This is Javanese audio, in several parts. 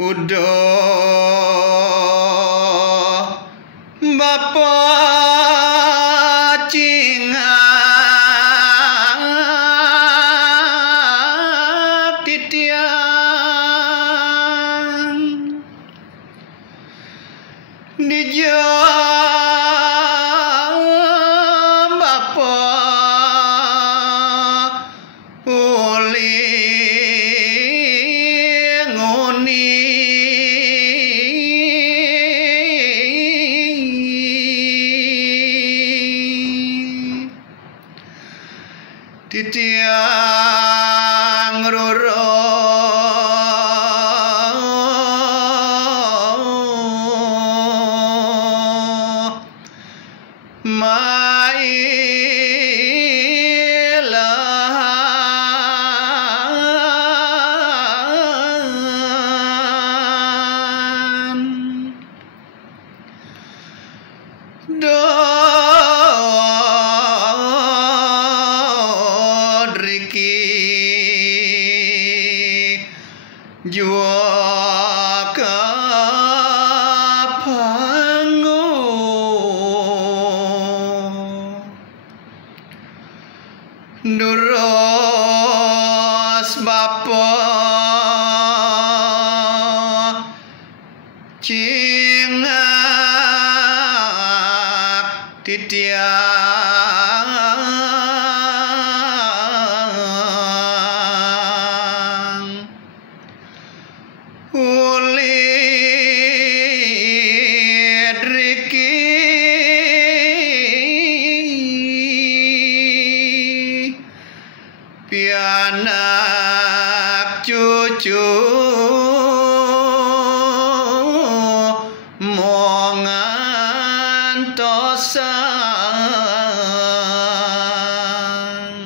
Udah Bapa cingak titian di jam Bapa uli nguni titiang roro mailan Dodriki jua kapangu Duros Bapa cingak titiang uli driki pianak cucu mongantosan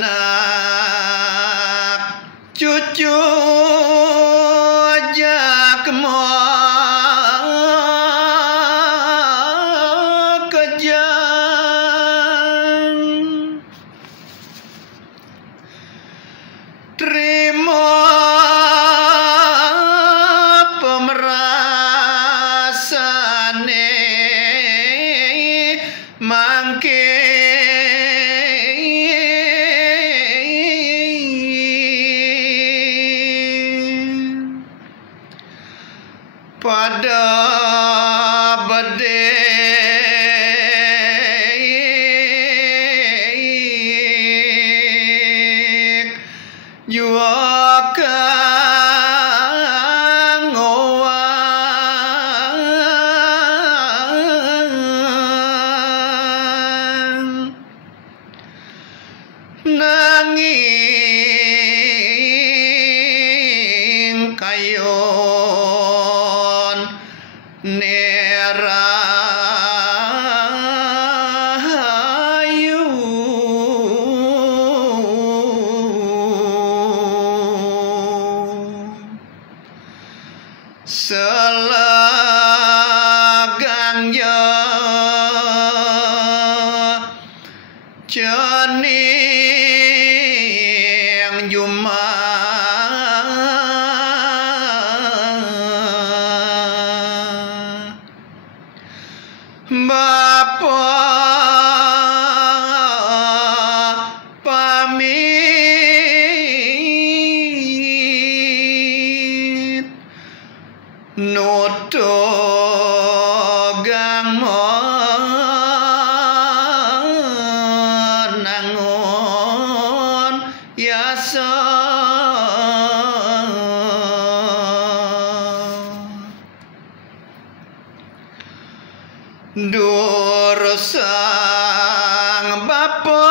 pianak cucu jak kejang terima pemerasane mangke pada bede jua kang owang nanging kayon nerayu selagangnya cening juma Bapa pamit nutogang menangon yasa Dursang Bapa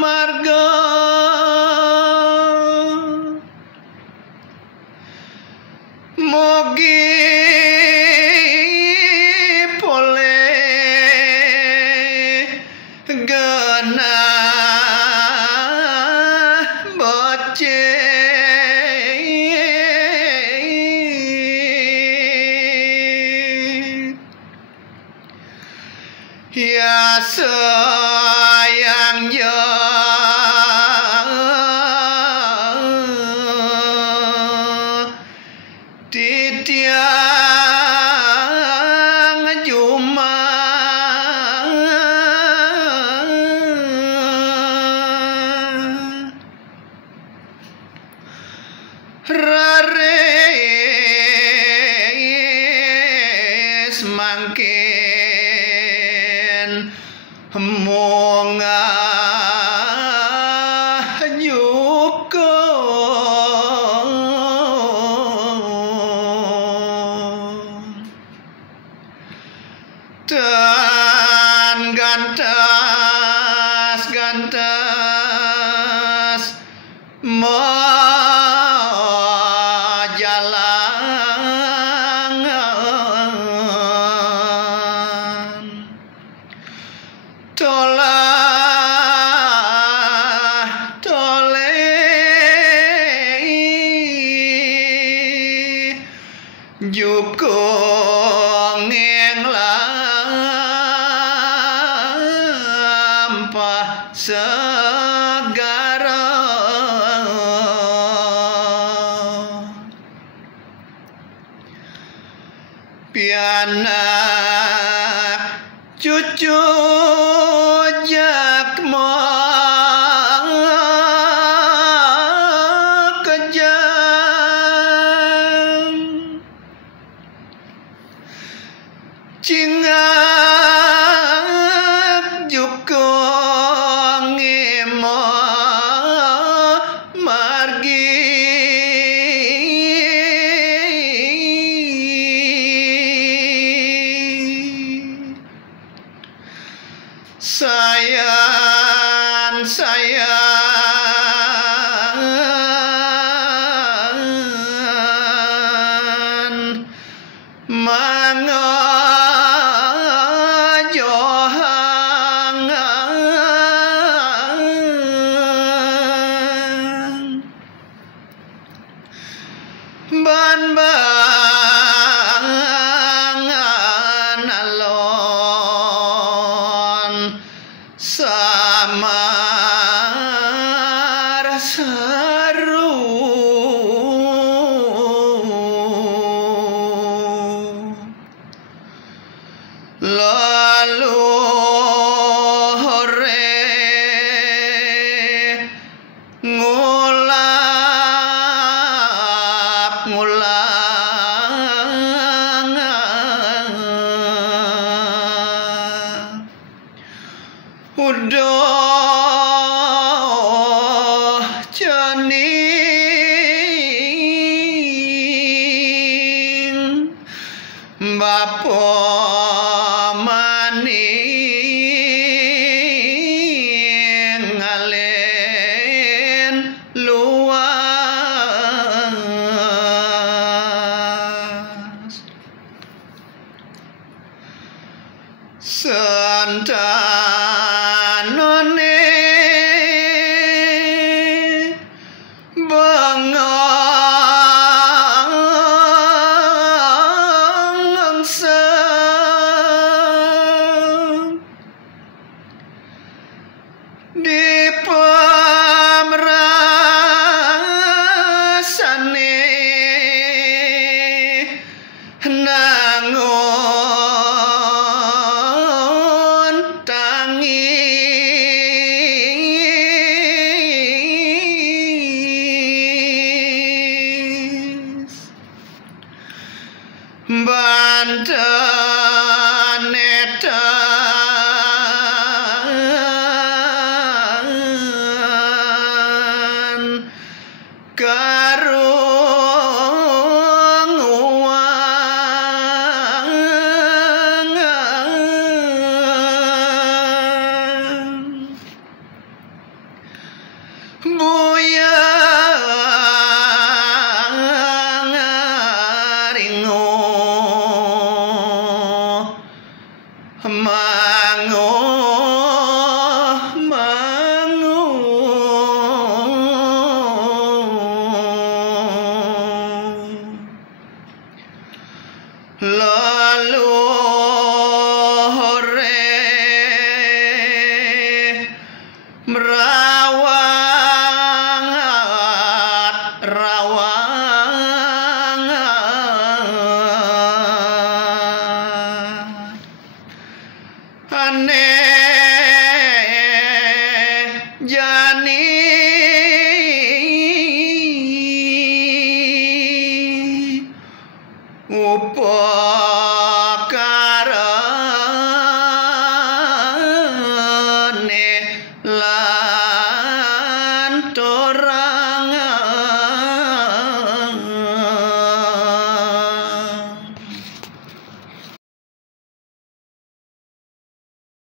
marga mogi pole genah bocce sayang ya di tiang Jumat rares mangkin monga nyuko dan gantas majalangan toleh jukung ing lampah segara pianak cucu jakmo kejam cingak jukong emo margi sayan mangojohangan ban-bangan alon samar saru lalu hore ngulap-ngulangan udah cening bapo maning ngalen luas santanone bengong di pemerasane nangun tangis banten edan karung uangan buyang ringo mango mango jani